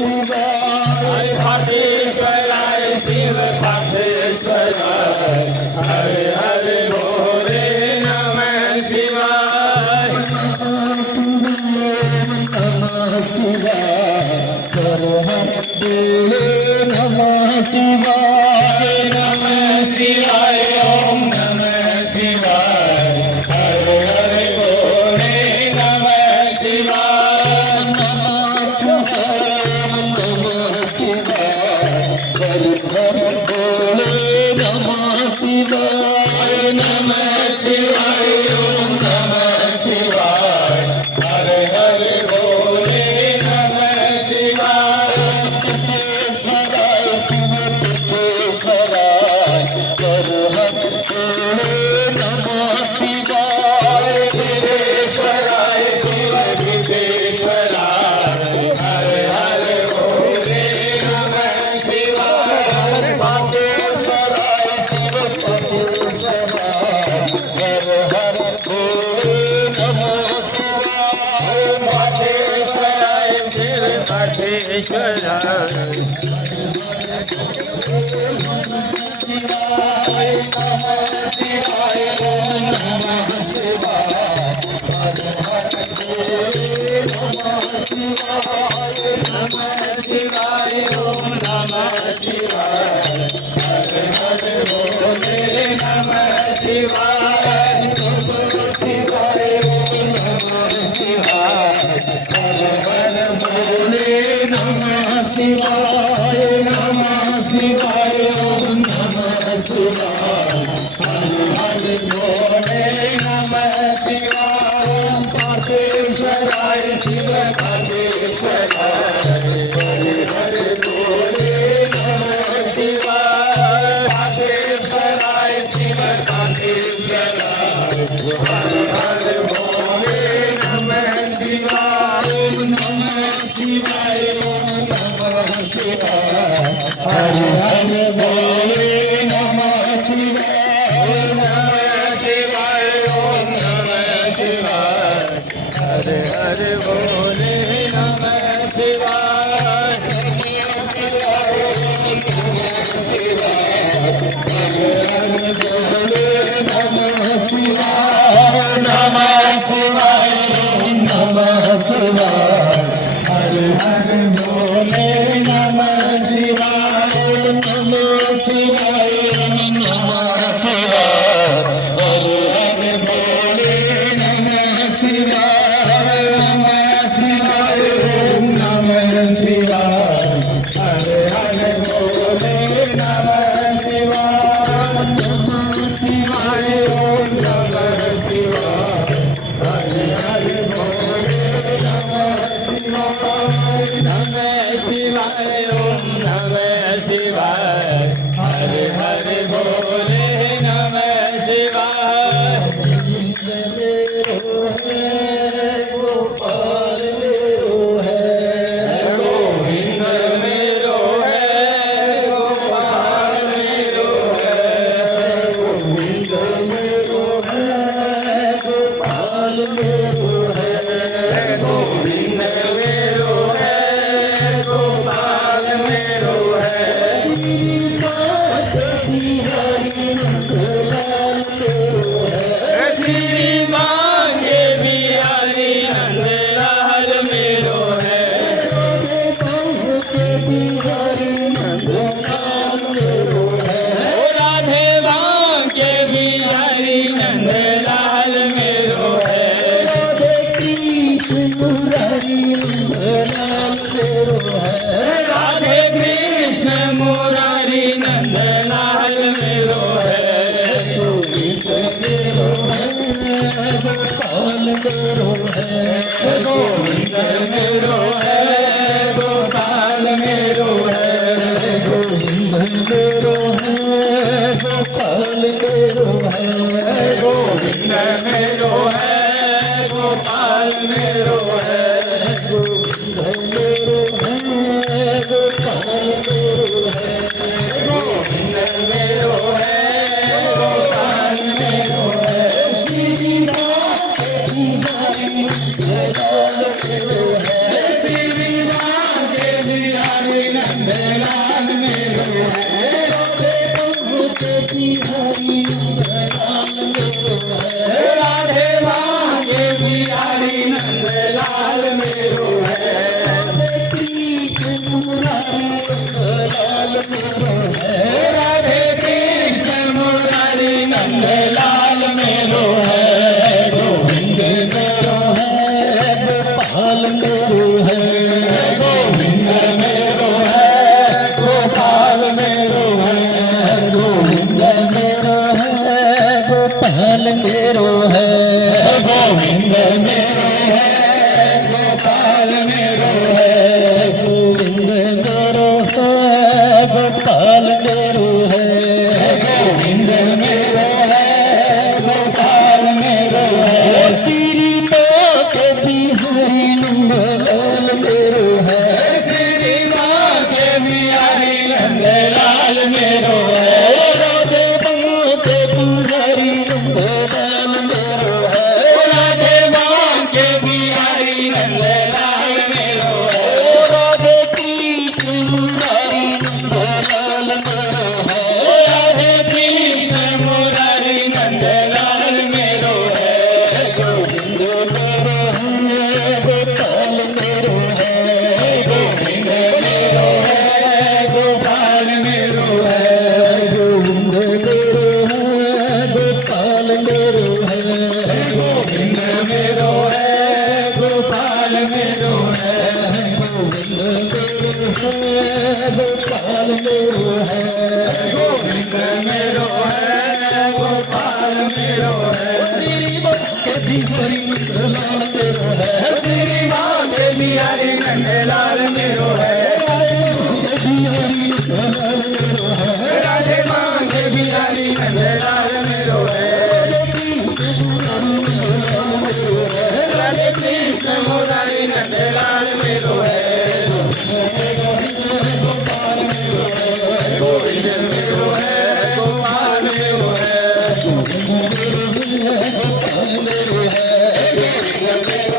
शिवाय पाठेश्वराय शिव पाठेश्वराय हरे हरे भोले नमः शिवाय नमः शिवाय हर हर भोले नमः शिवाय नमः शिवाय ओम नमः शिवाय हरे हरे भोले नमः शिवाय नमः शिवाय हर हर भोले नमः शिवाय नमः शिवाय ओम नमः शिवाय हरे हरे भोले नमः शिवाय पाठेश्वराय शिव पाठेश्वराय हर हर भोले नमः शिवाय विघ्नेश्वराय शिव विघ्नेश्वराय हरे हरे भोले नमः शिवाय पाठेश्वराय शिव पाठेश्वराय हर हर भोले नमः शिवाय पाठेश्वराय शिव पाठेश्वराय शिवाय नमः शिवाय ओम नमः शिवाय हर हर भोले नमः शिवाय नमः शिवाय ओम नमः शिवाय हर हर भोले नमः शिवाय नमः शिवाय ओम नमः शिवाय हर हर भोले नमः शिवाय नमः शिवाय ओम नमः शिवाय हर हर भोले नमः शिवाय पाठेश्वराय शिव पाठेश्वराय हरे हरे भोले नमः शिवाय पाठेश्वराय शिव पाठेश्वराय हर हर भोले नमः शिवाय नमः शिवाय ओम नमः शिवाय हरे हरे भोले नमः शिवाय नमः शिवाय ओम नमः शिवाय हरे हरे भोले नमः शिवाय नमः शिवाय नमः शिवाय हरे हरे भोले नमः शिवाय नमः शिवाय नमः शिवाय हरे हरे भोले नमः शिवाय नमः शिवाय नमः शिवाय हरे हरे भोले नमः शिवाय नमः शिवाय ओम नमः शिवाय हरे हरे भोले नमः शिवाय नमः शिवाय ओम नमः शिवाय हरे हरे भोले नमः शिवाय गोपाल मेरो है गोविंद मेरो है गोपाल मेरो है गोविंद मेरो है गोपाल मेरो है गोविंद मेरो है गोपाल मेरो है श्री मांगे बिहारी नंदलाल मेरो है राधे मांगे बिहारी नंदलाल मेरो है राधे कृष्ण मुरारी नंदलाल मेरो है गोविंद मेरो है गोपाल मेरो है गोविंद मेरो है गोपाल मेरो है गोविंद मेरो है गोपाल मेरो है गोविंद मेरो है गोपाल मेरो है गोविंद मेरो है गोपाल मेरो है गोविंद मेरो है गोपाल मेरो है श्री राधे बिहारी गोविंद मेरो है गोपाल मेरो है गोविंद मेरो है गोपाल मेरो है गोविंद मेरो है गोपाल मेरो है श्री बाग बिहारी नंदलाल मेरो है श्री बाग बिहारी नंदलाल मेरो है राधे बाग बिहारी नंदलाल मेरो है राधे बाग बिहारी नंदलाल मेरो है राधे कृष्ण मुरारी नंदलाल मेरो है राधे कृष्ण मुरारी नंदलाल मेरो है गोविंद मेरो है गोपाल मेरो है गोविंद मेरो है गोपाल मेरो है गोविंद मेरो है गोपाल मेरो है गोविंद मेरो है गोपाल मेरो है गोविंद मेरो है गोपाल मेरो है गोविंद मेरो है गोपाल मेरो है तेरी बात के बिहारी नंदलाल मेरो है तेरी बात के बिहारी नंदलाल मेरो है राधे बाग बिहारी नंदलाल मेरो है राधे कृष्ण मुरारी नंदलाल मेरो है गोविंद मेरो है गोपाल मेरो है गोविंद मेरो है गोपाल मेरो है